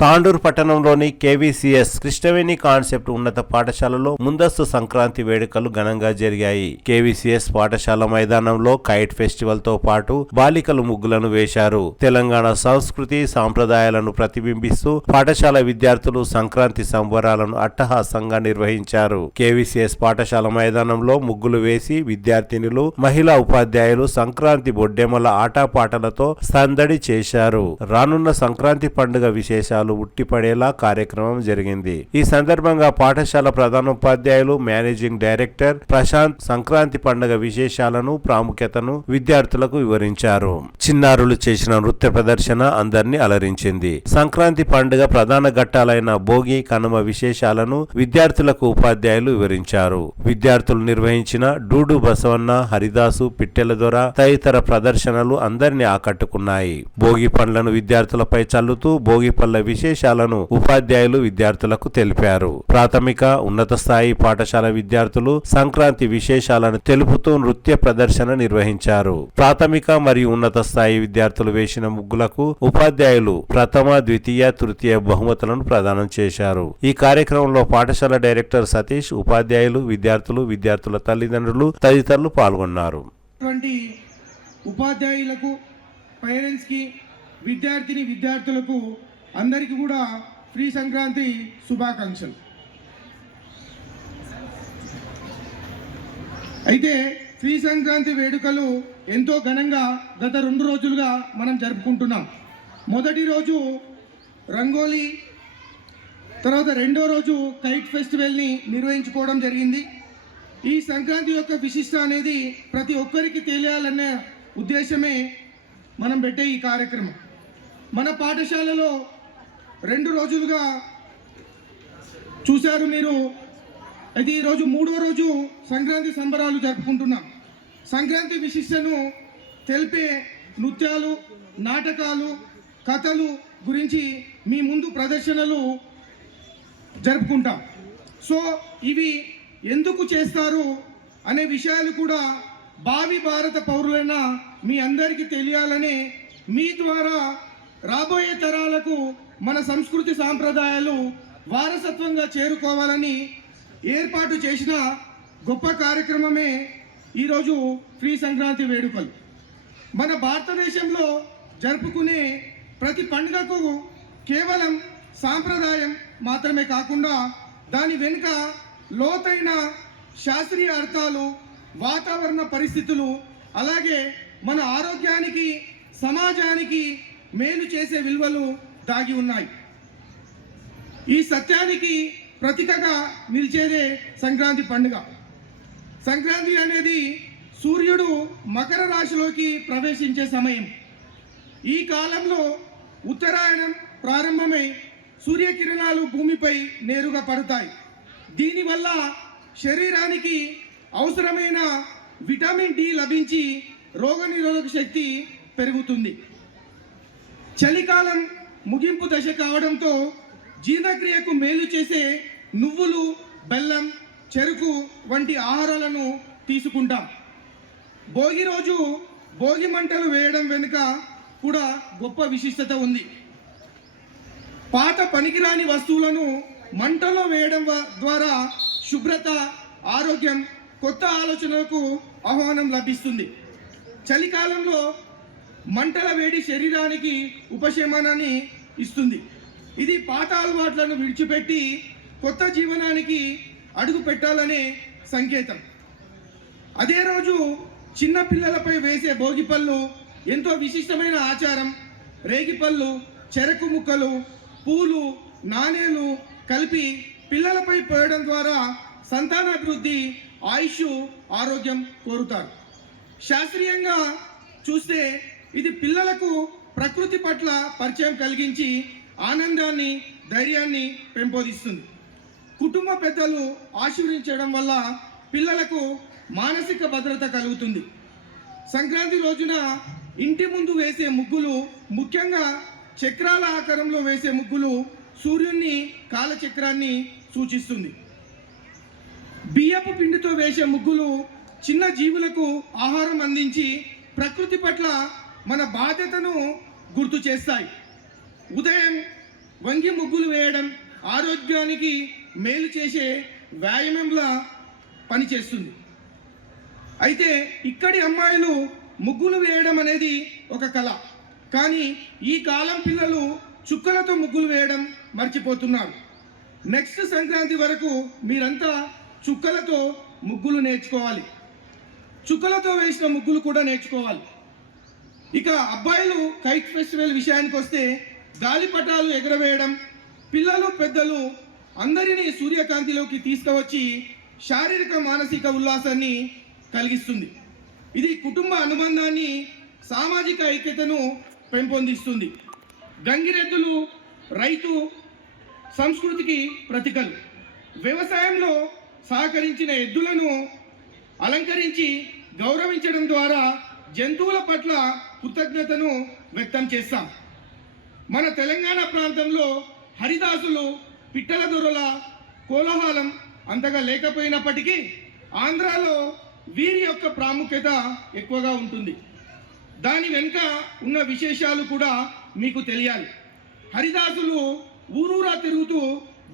తాండూరు పట్టణంలోని KVCS Krishnaveni concept ఉన్నత పాఠశాలలో ముందస్తు సంక్రాంతి వేడుకలు ఘనంగా జరిగాయి. కేవీసీఎస్ పాఠశాల మైదానంలో కైట్ ఫెస్టివల్ తో పాటు బాలికలు ముగ్గులను వేశారు. తెలంగాణ సంస్కృతి సాంప్రదాయాలను ప్రతిబింబిస్తూ పాఠశాల విద్యార్థులు సంక్రాంతి సంబరాలను అట్టహాసంగా నిర్వహించారు. కేవీసీఎస్ పాఠశాల మైదానంలో ముగ్గులు వేసి విద్యార్థినులు, మహిళా ఉపాధ్యాయులు సంక్రాంతి బొడ్డెమ్మల ఆటపాటలతో సందడి చేశారు. రానున్న సంక్రాంతి పండుగ విశేషాలు ఉట్టిపడేలా కార్యక్రమం జరిగింది. ఈ సందర్భంగా పాఠశాల ప్రధానోపాధ్యాయులు, మేనేజింగ్ డైరెక్టర్ ప్రశాంత్ సంక్రాంతి పండుగ విశేషాలను, ప్రాముఖ్యతను విద్యార్థులకు వివరించారు. చిన్నారులు చేసిన నృత్య ప్రదర్శన అందరినీ అలరించింది. సంక్రాంతి పండుగ ప్రధాన ఘట్టాలైన భోగి, కనుమ విశేషాలను విద్యార్థులకు ఉపాధ్యాయులు వివరించారు. విద్యార్థులు నిర్వహించిన డూడు బసవన్న, హరిదాసు, పిట్టెల దొర తదితర ప్రదర్శనలు అందరినీ ఆకట్టుకున్నాయి. భోగి పండ్లను విద్యార్థులపై చల్లుతూ భోగి పళ్ళ విశేషాలను ఉపాధ్యాయులు విద్యార్థులకు తెలిపారు. ప్రాథమిక, ఉన్నత స్థాయి పాఠశాల విద్యార్థులు సంక్రాంతి విశేషాలను తెలుపుతూ నృత్య ప్రదర్శన నిర్వహించారు. ప్రాథమిక మరియు ఉన్నత స్థాయి విద్యార్థులు వేసిన ముగ్గులకు ఉపాధ్యాయులు ప్రథమ, ద్వితీయ, తృతీయ బహుమతులను ప్రదానం చేశారు. ఈ కార్యక్రమంలో పాఠశాల డైరెక్టర్ సతీష్, ఉపాధ్యాయులు, విద్యార్థులు, విద్యార్థుల తల్లిదండ్రులు తదితరులు పాల్గొన్నారు. ఉపాధ్యాయులకు, పేరెంట్స్ కి, విద్యార్థులకు అందరికీ కూడా ఫ్రీ సంక్రాంతి శుభాకాంక్షలు. అయితే ఫ్రీ సంక్రాంతి వేడుకలు ఎంతో ఘనంగా గత 2 రోజులుగా మనం జరుపుకుంటున్నాం. మొదటి రోజు రంగోలీ, తర్వాత రెండో రోజు కైట్ ఫెస్టివల్ని నిర్వహించుకోవడం జరిగింది. ఈ సంక్రాంతి యొక్క విశిష్ట అనేది ప్రతి ఒక్కరికి తెలియాలనే ఉద్దేశమే మనం పెట్టే ఈ కార్యక్రమం. మన పాఠశాలలో 2 రోజులుగా చూశారు మీరు. అయితే ఈరోజు 3వ రోజు సంక్రాంతి సంబరాలు జరుపుకుంటున్నాం. సంక్రాంతి విశిష్టను తెలిపే నృత్యాలు, నాటకాలు, కథలు గురించి మీ ముందు ప్రదర్శనలు జరుపుకుంటాం. సో ఇవి ఎందుకు చేస్తారు అనే విషయాలు కూడా భావి భారత పౌరులైన మీ అందరికీ తెలియాలని, మీ ద్వారా రాబోయే తరాలకు మన సంస్కృతి సాంప్రదాయాలు వారసత్వంగా చేరుకోవాలని ఏర్పాటు చేసిన గొప్ప కార్యక్రమమే ఈరోజు ఫ్రీ సంక్రాంతి వేడుకలు. మన భారతదేశంలో జరుపుకునే ప్రతి పండుగకు కేవలం సాంప్రదాయం మాత్రమే కాకుండా దాని వెనుక లోతైన శాస్త్రీయ అర్థాలు, వాతావరణ పరిస్థితులు, అలాగే మన ఆరోగ్యానికి, సమాజానికి మేలు చేసే విలువలు దాగి ఉన్నాయి. ఈ సత్యానికి ప్రతీకగా నిలిచేదే సంక్రాంతి పండుగ. సంక్రాంతి అనేది సూర్యుడు మకర రాశిలోకి ప్రవేశించే సమయం. ఈ కాలంలో ఉత్తరాయణం ప్రారంభమై సూర్యకిరణాలు భూమిపై నేరుగా పడతాయి. దీనివల్ల శరీరానికి అవసరమైన విటమిన్ డి లభించి రోగనిరోధక శక్తి పెరుగుతుంది. చలికాలం ముగింపు దశ కావడంతో జీర్ణక్రియకు మేలు చేసే నువ్వులు, బెల్లం, చెరుకు వంటి ఆహారాలను తీసుకుంటాం. భోగి రోజు భోగి మంటలు వేయడం వెనుక కూడా గొప్ప విశిష్టత ఉంది. పాత పనికిరాని వస్తువులను మంటలో వేయడం ద్వారా శుభ్రత, ఆరోగ్యం, కొత్త ఆలోచనలకు ఆహ్వానం లభిస్తుంది. చలికాలంలో మంటల వేడి శరీరానికి ఉపశమనాన్ని ఇస్తుంది. ఇది పాత అలవాట్లను విడిచిపెట్టి కొత్త జీవనానికి అడుగు పెట్టాలనే సంకేతం. అదే రోజు చిన్న పిల్లలపై వేసే భోగిపళ్ళు ఎంతో విశిష్టమైన ఆచారం. రేగిపళ్ళు, చెరకు ముక్కలు, పూలు, నాణేలు కలిపి పిల్లలపై పోయడం ద్వారా సంతానాభివృద్ధి, ఆయుష్, ఆరోగ్యం కోరుతారు. శాస్త్రీయంగా చూస్తే ఇది పిల్లలకు ప్రకృతి పట్ల పరిచయం కలిగించి ఆనందాన్ని, ధైర్యాన్ని పెంపొందిస్తుంది. కుటుంబ పెద్దలు ఆశీర్వదించడం వల్ల పిల్లలకు మానసిక భద్రత కలుగుతుంది. సంక్రాంతి రోజున ఇంటి ముందు వేసే ముగ్గులు, ముఖ్యంగా చక్రాల ఆకారంలో వేసే ముగ్గులు సూర్యుని కాలచక్రాన్ని సూచిస్తుంది. బియ్యపు పిండితో వేసే ముగ్గులు చిన్న జీవులకు ఆహారం అందించి ప్రకృతి పట్ల మన బాధ్యతను గుర్తు చేస్తాయి. ఉదయం వంగి ముగ్గులు వేయడం ఆరోగ్యానికి మేలు చేసే వ్యాయామంలా పనిచేస్తుంది. అయితే ఇక్కడి అమ్మాయిలు ముగ్గులు వేయడం అనేది ఒక కళ. కానీ ఈ కాలం పిల్లలు చుక్కలతో ముగ్గులు వేయడం మర్చిపోతున్నారు. నెక్స్ట్ సంక్రాంతి వరకు మీరంతా చుక్కలతో ముగ్గులు నేర్చుకోవాలి. చుక్కలతో వేసిన ముగ్గులు కూడా నేర్చుకోవాలి. ఇక అబ్బాయిలు కైట్ ఫెస్టివల్ విషయానికి వస్తే గాలిపటాలు ఎగరవేయడం పిల్లలు పెద్దలు అందరినీ సూర్యకాంతిలోకి తీసుకువచ్చి శారీరక మానసిక ఉల్లాసాన్ని కలిగిస్తుంది. ఇది కుటుంబ అనుబంధాన్ని సామాజిక ఐక్యతను పెంపొందిస్తుంది. గంగిరెద్దులు రైతు సంస్కృతికి ప్రతీకలు. వ్యవసాయంలో సహకరించిన ఎద్దులను అలంకరించి గౌరవించడం ద్వారా జంతువుల పట్ల కృతజ్ఞతను వ్యక్తం చేస్తాం. మన తెలంగాణ ప్రాంతంలో హరిదాసులు పిట్టల దొరల కోలాహలం అంతగా లేకపోయినప్పటికీ ఆంధ్రాలో వీరి యొక్క ప్రాముఖ్యత ఎక్కువగా ఉంటుంది. దాని వెనుక ఉన్న విశేషాలు కూడా మీకు తెలియాలి. హరిదాసులు ఊరూరా తిరుగుతూ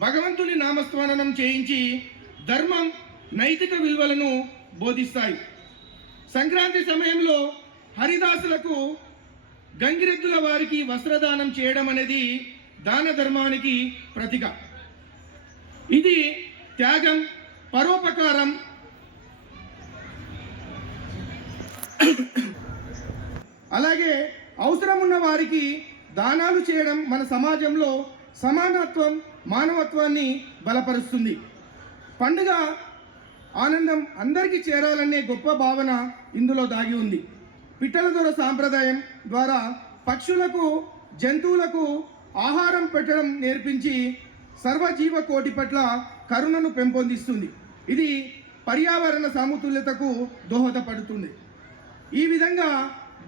భగవంతుని నామస్మరణం చేయించి ధర్మం నైతిక విలువలను బోధిస్తాయి. సంక్రాంతి సమయంలో హరిదాసులకు గంగిరెద్దుల వారికి వస్త్రదానం చేయడం అనేది దాన ధర్మానికి ప్రతీక. ఇది త్యాగం, పరోపకారం, అలాగే అవసరం ఉన్న వారికి దానాలు చేయడం మన సమాజంలో సమానత్వం, మానవత్వాన్ని బలపరుస్తుంది. పండుగ ఆనందం అందరికీ చేరాలనే గొప్ప భావన ఇందులో దాగి ఉంది. పిట్టల దొర సాంప్రదాయం ద్వారా పక్షులకు, జంతువులకు ఆహారం పెట్టడం నేర్పించి సర్వజీవ కోటి పట్ల కరుణను పెంపొందిస్తుంది. ఇది పర్యావరణ సమతుల్యతకు దోహదపడుతుంది. ఈ విధంగా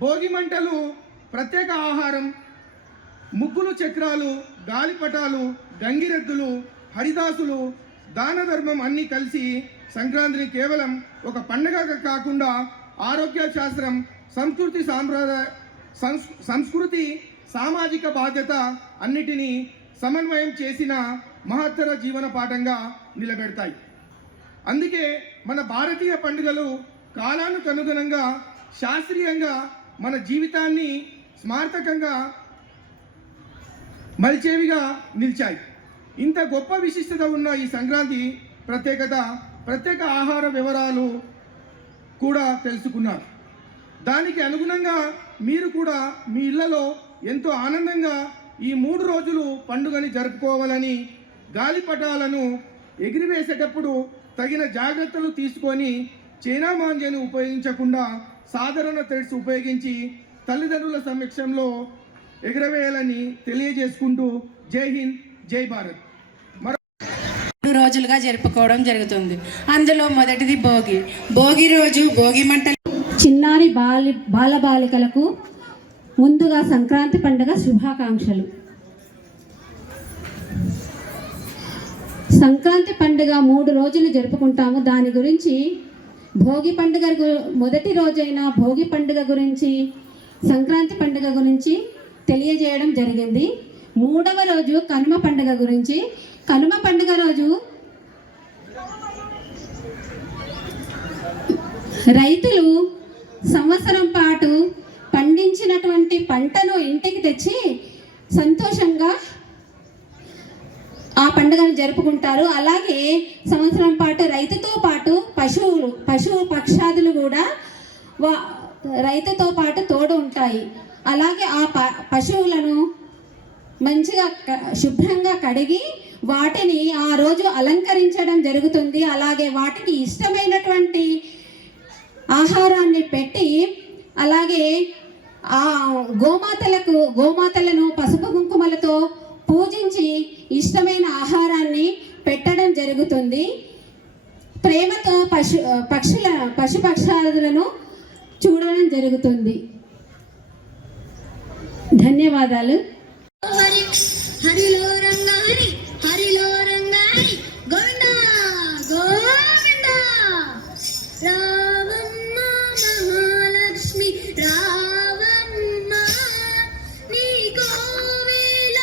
భోగి మంటలు, ప్రత్యేక ఆహారం, ముగ్గులు, చక్రాలు, గాలిపటాలు, గంగిరెద్దులు, హరిదాసులు, దాన ధర్మం అన్నీ కలిసి సంక్రాంతిని కేవలం ఒక పండుగగా కాకుండా ఆరోగ్య శాస్త్రం, సంస్కృతి, సామాజిక బాధ్యత అన్నిటినీ సమన్వయం చేసిన మహత్తర జీవన పాఠంగా నిలబెడతాయి. అందుకే మన భారతీయ పండుగలు కాలానికి అనుగుణంగా, శాస్త్రీయంగా మన జీవితాన్ని స్మారకంగా మలిచేవిగా నిలిచాయి. ఇంత గొప్ప విశిష్టత ఉన్న ఈ సంక్రాంతి ప్రత్యేక ఆహార వివరాలు కూడా తెలుసుకున్నారు. దానికి అనుగుణంగా మీరు కూడా మీ ఇళ్లలో ఎంతో ఆనందంగా ఈ 3 రోజులు పండుగని జరుపుకోవాలని, గాలిపటాలను ఎగిరివేసేటప్పుడు తగిన జాగ్రత్తలు తీసుకొని చైనా మాంజాను ఉపయోగించకుండా సాధారణ థ్రెడ్స్ ఉపయోగించి తల్లిదండ్రుల సమక్షంలో ఎగరవేయాలని తెలియజేసుకుంటూ జై హింద్, జై భారత్. 3 రోజులుగా జరుపుకోవడం జరుగుతుంది. అందులో మొదటిది భోగి. భోగి రోజు భోగి మంటలు. చిన్నారి బాలబాలికలకు ముందుగా సంక్రాంతి పండుగ శుభాకాంక్షలు. సంక్రాంతి పండుగ 3 రోజులు జరుపుకుంటాము. దాని గురించి భోగి పండుగ మొదటి రోజైన భోగి పండుగ గురించి, సంక్రాంతి పండుగ గురించి తెలియజేయడం జరిగింది. 3వ రోజు కనుమ పండుగ గురించి. కనుమ పండుగ రోజు రైతులు సంవత్సరం పాటు పండించినటువంటి పంటను ఇంటికి తెచ్చి సంతోషంగా ఆ పండుగను జరుపుకుంటారు. అలాగే సంవత్సరం పాటు రైతుతో పాటు పశువు పక్షాదులు కూడా రైతుతో పాటు తోడు ఉంటాయి. అలాగే ఆ పశువులను మంచిగా శుభ్రంగా కడిగి వాటిని ఆ రోజు అలంకరించడం జరుగుతుంది. అలాగే వాటికి ఇష్టమైనటువంటి ఆహారాన్ని పెట్టి, అలాగే ఆ గోమాతలను పసుపు కుంకుమలతో పూజించి ఇష్టమైన ఆహారాన్ని పెట్టడం జరుగుతుంది. ప్రేమతో పశుపక్షాదులను చూడడం జరుగుతుంది. ధన్యవాదాలు. హరిలో రంగారి హరిలో రంగారి గోవింద గోవింద. రావమ్మ మహాలక్ష్మి రావమ్మ, నీ కోవెల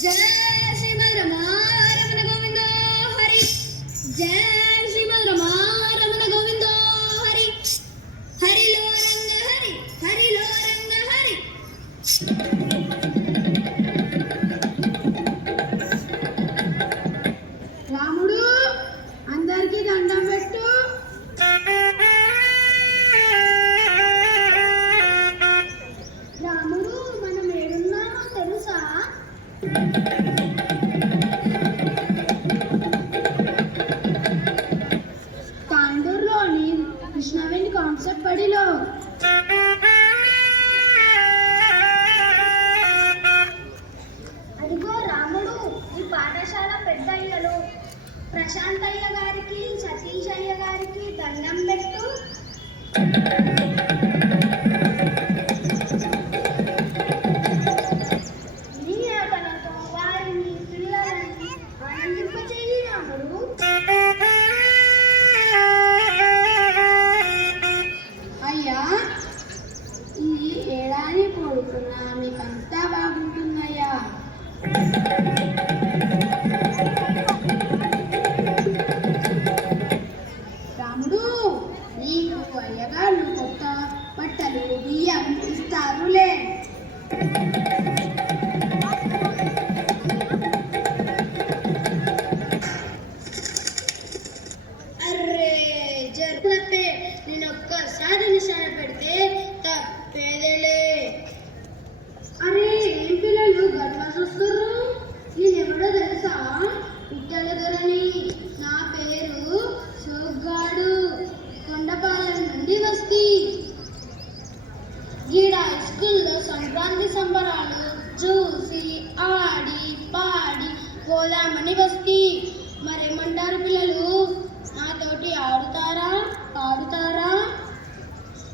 జయ శ్రీమద్ రమారమణ గోవింద హరి జయ శ్రీమద్ రమారమణ గోవింద హరి హరిలో రంగ హరి హరిలో రంగ హరి. రాముడు అందరికీ దండం పెట్టు. రాముడు మనం ఏడున్నామో తెలుసా? తాండూరులోని కృష్ణవేణి కాన్సెప్ట్ బడిలో. అదిగో రాముడు ఈ పాఠశాల పెద్దయ్యలు ప్రశాంత్ అయ్య గారికి సతీష్ అయ్య గారికి దండం పెట్టు. నీ ఆటలతో వారిని పిల్లలని ఆనందింపచేయి రాముడు. అయ్యా, ఈ ఏడాది పొడుగున మీకంతా బాగుంటుందయ్యా. రాముడు, నీకు అయ్యగారు కొత్త బట్టలు బియ్యం ఇస్తారులే. అర్రే జరుగుతే నేను ఒక్కసారి నిశాన పెడితే తప్పేదేలే. అరే, ఏం పిల్లలు గట్లా చూస్తుర్రు? నేనెవడో తెలుసా? పిట్టల దొరని. నా పేరు సోగ్గాడు. కొండపాలెం నుండి వస్తీ. గీడ హై స్కూల్లో సంక్రాంతి సంబరాలు చూసి ఆడి పాడి పోదామని వస్తీ. మరేమంటారు పిల్లలు? నాతోటి ఆడుతారా పాడుతారా?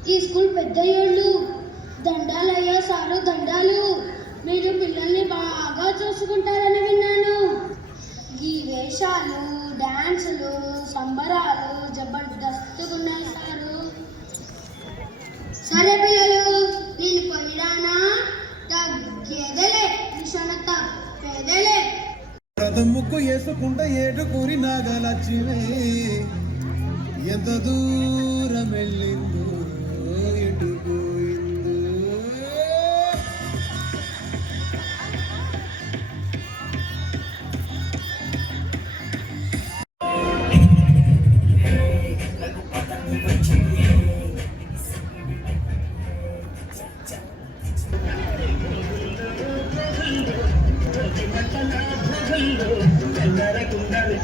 ఈ స్కూల్ పెద్దయ్యోళ్ళు. దండాలయ్యా సారు, దండాలు. మీరు పిల్లల్ని బాగా చూసుకుంటారని విన్నాను. ఈ వేషాలు, డాన్సులు, సంబరాలు జబర్దస్తుగా ఉన్నాయి సారు. సరే పిల్లలు, నేను పోయిరానా? తగ్గేదలే, నిశాన తప్పేదలే. ముక్కు వేసుకుంటే ఏడుకూరి నాగలక్ష్మి ఎంత దూరం వెళ్ళిందో ఎటు పోయిందో.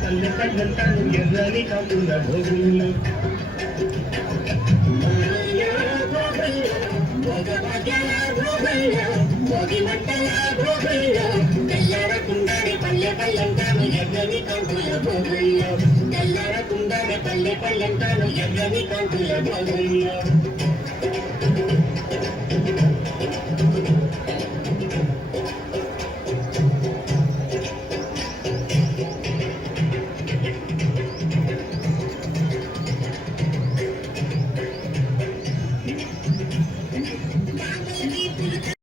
పల్లె పల్లెంటాను ఎర్రని కాకుండా భోగుల్లో భోగి మంటల భోగుల్లో తెల్లరకుండానే పల్లె పల్లెంటాను ఎర్రని కాంతుల భోగుల్లో తెల్లరకుండానే పల్లె పల్లెంటాను ఎర్రని కాంతుల భోగుల్లో